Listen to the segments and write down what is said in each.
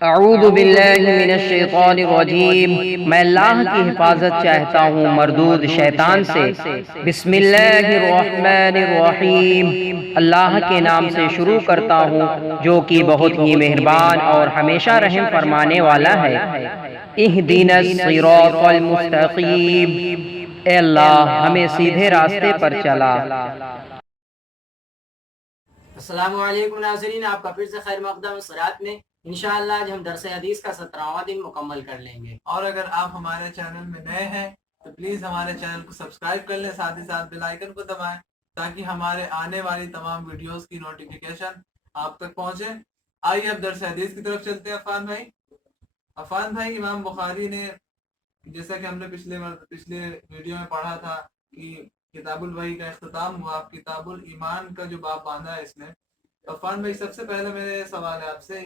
اعوذ باللہ من الشیطان الرجیم، میں اللہ کی حفاظت چاہتا ہوں مردود شیطان سے۔ بسم اللہ الرحمن الرحیم، اللہ کے نام سے شروع کرتا ہوں جو کہ بہت ہی مہربان اور ہمیشہ رحم فرمانے والا ہے۔ اہدنا الصراط المستقیم، اے اللہ ہمیں سیدھے راستے پر چلا۔ السلام علیکم ناظرین، آپ کا پھر سے خیر مقدم صراط میں انشاءاللہ آج ہم درس حدیث کا 17واں دن مکمل کر لیں گے۔ اور اگر آپ ہمارے چینل میں نئے ہیں تو پلیز ہمارے چینل کو سبسکرائب کر لیں، ساتھ ہی ساتھ بیل آئیکن کو دبائیں تاکہ ہمارے آنے والی تمام ویڈیوز کی نوٹیفیکیشن آپ تک پہنچے۔ آئیے اب درس حدیث کی طرف چلتے ہیں۔ عفان بھائی، امام بخاری نے، جیسا کہ ہم نے پچھلے ویڈیو میں پڑھا تھا کہ کتاب الوحی کا اختتام ہوا، کتاب الایمان کا جو باب باندھا ہے اس میں۔ عفان بھائی، سب سے پہلے میرے سوال ہے آپ سے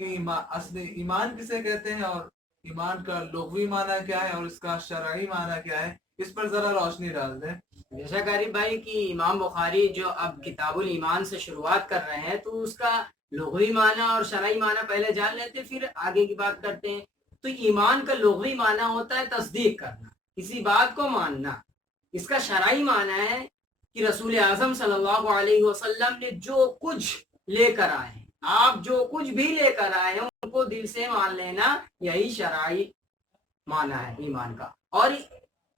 کہ اصل ایمان کسے کہتے ہیں، اور ایمان کا لغوی معنی کیا ہے اور اس کا شرعی معنی کیا ہے، اس پر ذرا روشنی ڈال دیں۔ بے شک غریب بھائی کی امام بخاری جو اب کتاب الایمان سے شروعات کر رہے ہیں تو اس کا لغوی معنی اور شرعی معنی پہلے جان لیتے پھر آگے کی بات کرتے ہیں۔ تو ایمان کا لغوی معنی ہوتا ہے تصدیق کرنا، کسی بات کو ماننا۔ اس کا شرعی معنی ہے کہ رسول اعظم صلی اللہ علیہ وسلم نے جو کچھ لے کر آئے ہیں، آپ جو کچھ بھی لے کر آئے ہیں ان کو دل سے مان لینا، یہی شرعی معنی ہے ایمان کا۔ اور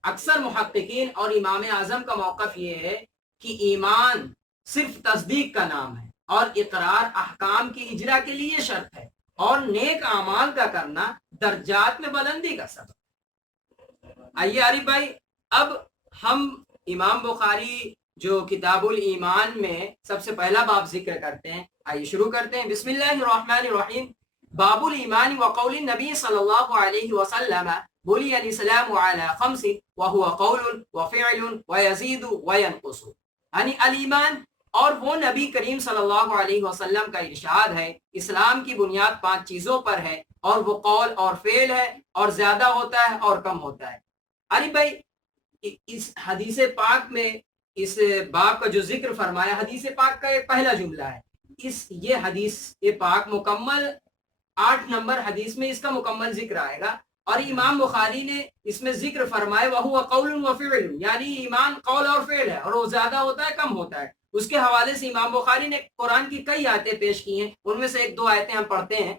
اکثر محققین اور امام اعظم کا موقف یہ ہے کہ ایمان صرف تصدیق کا نام ہے اور اقرار احکام کی اجرا کے لیے شرط ہے، اور نیک اعمال کا کرنا درجات میں بلندی کا سبب۔ آئیے عارف بھائی، اب ہم امام بخاری جو کتاب الایمان میں سب سے پہلا باب ذکر کرتے ہیں، آئیے شروع کرتے ہیں۔ بسم اللہ الرحمن الرحیم، باب الایمان وقول النبی صلی اللہ علیہ وسلم بنی الاسلام علی خمس وهو قول وفعل ويزيد وينقص، یعنی الایمان، اور وہ نبی کریم صلی اللہ علیہ وسلم کا ارشاد ہے اسلام کی بنیاد 5 چیزوں پر ہے، اور وہ قول اور فعل ہے، اور زیادہ ہوتا ہے اور کم ہوتا ہے۔ علی بھائی، اس حدیث پاک میں اس باب کا جو ذکر فرمایا، حدیث پاک کا ایک پہلا جملہ ہے، یہ حدیث پاک مکمل 8 نمبر حدیث میں اس کا مکمل ذکر آئے گا، اور امام بخاری نے اس میں ذکر فرمائے وَهُوَ قَوْلٌ وَفِعْلٌ، یعنی ایمان قول اور فعل ہے، اور وہ زیادہ ہوتا ہے کم ہوتا ہے۔ اس کے حوالے سے امام بخاری نے قرآن کی کئی آیتیں پیش کی ہیں، ان میں سے 1-2 آیتیں ہم پڑھتے ہیں۔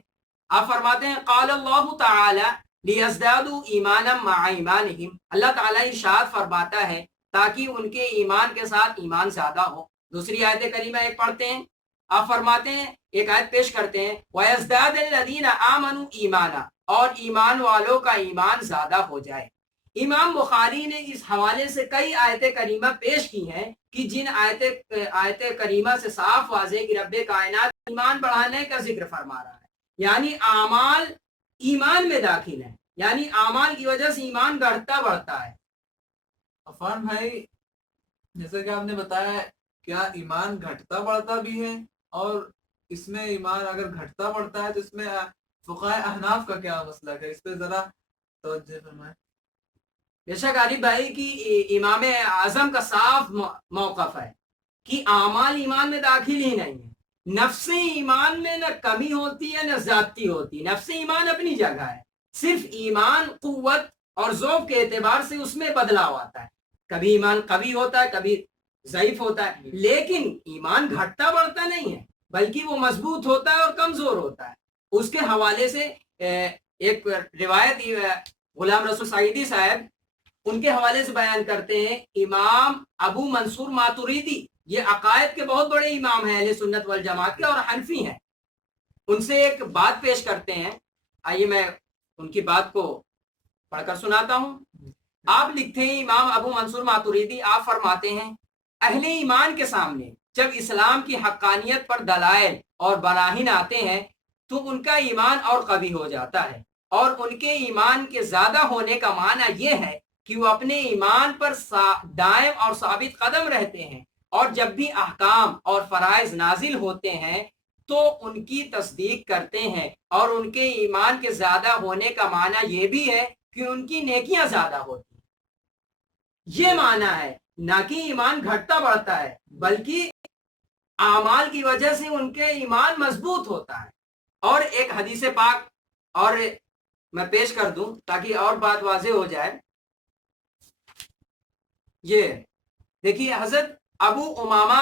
آپ فرماتے ہیں قال اللہ تعالی لیزدادوا ایمانا مع ایمانہم، اللہ تعالیٰ ارشاد فرماتا ہے تاکہ ان کے ایمان کے ساتھ ایمان زیادہ ہو۔ دوسری آیت کریمہ ایک پڑھتے ہیں، آپ فرماتے ہیں، ایک آیت پیش کرتے ہیں وَيَزْدَادَ الَّذِينَ آمَنُوا ایمانا، اور ایمان والوں کا ایمان زیادہ ہو جائے۔ امام بخاری نے اس حوالے سے کئی آیت کریمہ پیش کی ہیں کہ جن آیت کریمہ سے صاف واضح کہ رب کائنات ایمان بڑھانے کا ذکر فرما رہا ہے، یعنی اعمال ایمان میں داخل ہیں، یعنی اعمال کی وجہ سے ایمان بڑھتا ہے۔ عفان بھائی، جیسا کہ آپ نے بتایا، کیا ایمان گھٹتا بڑھتا بھی ہے، اور اس میں ایمان اگر گھٹتا بڑھتا ہے تو اس میں فقہائے احناف کا کیا مسلک ہے، اس پہ ذرا توجہ فرمائیں۔ بے شک عارف بھائی کی امام اعظم کا صاف موقف ہے کہ اعمال ایمان میں داخل ہی نہیں ہے۔ نفس ایمان میں نہ کمی ہوتی ہے نہ زیادتی ہوتی، نفس ایمان اپنی جگہ ہے، صرف ایمان قوت اور ذوق کے اعتبار سے اس میں بدلاؤ آتا ہے، کبھی ایمان قوی ہوتا ہے کبھی ضعیف ہوتا ہے، لیکن ایمان گھٹتا بڑھتا نہیں ہے بلکہ وہ مضبوط ہوتا ہے اور کمزور ہوتا ہے۔ اس کے حوالے سے ایک روایت غلام رسول سعیدی صاحب ان کے حوالے سے بیان کرتے ہیں، امام ابو منصور ماتوریدی، یہ عقائد کے بہت بڑے امام ہیں اہل سنت والجماعت کے، اور حنفی ہیں۔ ان سے ایک بات پیش کرتے ہیں، آئیے میں ان کی بات کو پڑھ کر سناتا ہوں۔ آپ لکھتے ہیں، امام ابو منصور ماتوریدی آپ فرماتے ہیں، اہل ایمان کے سامنے جب اسلام کی حقانیت پر دلائل اور براہین آتے ہیں تو ان کا ایمان اور قوی ہو جاتا ہے، اور ان کے ایمان کے زیادہ ہونے کا معنی یہ ہے کہ وہ اپنے ایمان پر دائم اور ثابت قدم رہتے ہیں، اور جب بھی احکام اور فرائض نازل ہوتے ہیں تو ان کی تصدیق کرتے ہیں، اور ان کے ایمان کے زیادہ ہونے کا معنی یہ بھی ہے کہ ان کی نیکیاں زیادہ ہوتی ہیں۔ یہ معنی ہے، نہ کہ ایمان گھٹتا بڑھتا ہے، بلکہ اعمال کی وجہ سے ان کے ایمان مضبوط ہوتا ہے۔ اور ایک حدیث پاک اور میں پیش کر دوں تاکہ اور بات واضح ہو جائے. یہ دیکھیے حضرت ابو امامہ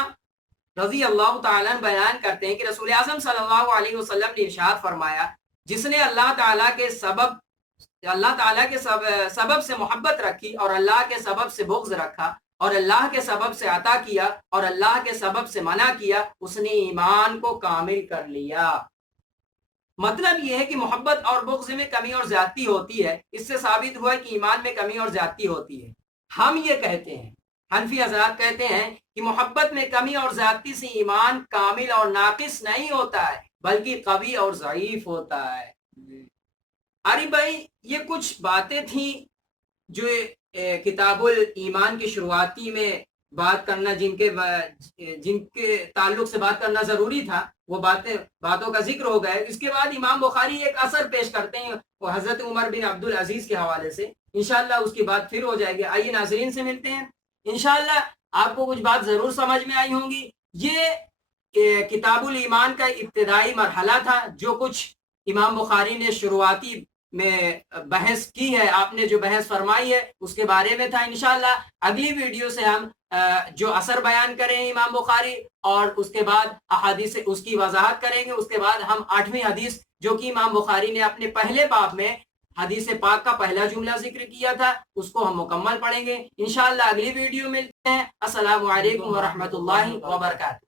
رضی اللہ تعالیٰ بیان کرتے ہیں کہ رسول اعظم صلی اللہ علیہ وسلم نے ارشاد فرمایا جس نے اللہ تعالیٰ کے سبب سے محبت رکھی اور اللہ کے سبب سے بغض رکھا اور اللہ کے سبب سے عطا کیا اور اللہ کے سبب سے منع کیا اس نے ایمان کو کامل کر لیا. مطلب یہ ہے کہ محبت اور بغض میں کمی اور زیادتی ہوتی ہے. اس سے ثابت ہوا کہ ایمان میں کمی اور زیادتی ہوتی ہے. ہم یہ کہتے ہیں، حنفی حضرات کہتے ہیں کہ محبت میں کمی اور زیادتی سے ایمان کامل اور ناقص نہیں ہوتا ہے بلکہ قوی اور ضعیف ہوتا ہے. عارف بھائی یہ کچھ باتیں تھیں جو کتاب الایمان کی شروعاتی میں بات کرنا جن کے تعلق سے بات کرنا ضروری تھا، وہ باتوں کا ذکر ہو گیا. اس کے بعد امام بخاری ایک اثر پیش کرتے ہیں وہ حضرت عمر بن عبد العزیز کے حوالے سے. انشاءاللہ اس کی بات پھر ہو جائے گی. آئیے ناظرین سے ملتے ہیں. انشاءاللہ آپ کو کچھ بات ضرور سمجھ میں آئی ہوں گی. یہ کتاب الایمان کا ابتدائی مرحلہ تھا جو کچھ امام بخاری نے شروعاتی میں بحث کی ہے، آپ نے جو بحث فرمائی ہے اس کے بارے میں تھا. انشاءاللہ اگلی ویڈیو سے ہم جو اثر بیان کریں امام بخاری اور اس کے بعد احادیث اس کی وضاحت کریں گے. اس کے بعد ہم 8ویں حدیث جو کہ امام بخاری نے اپنے پہلے باب میں حدیث پاک کا پہلا جملہ ذکر کیا تھا اس کو ہم مکمل پڑھیں گے. انشاءاللہ اگلی ویڈیو ملتے ہیں. السلام علیکم ورحمۃ اللہ وبرکاتہ.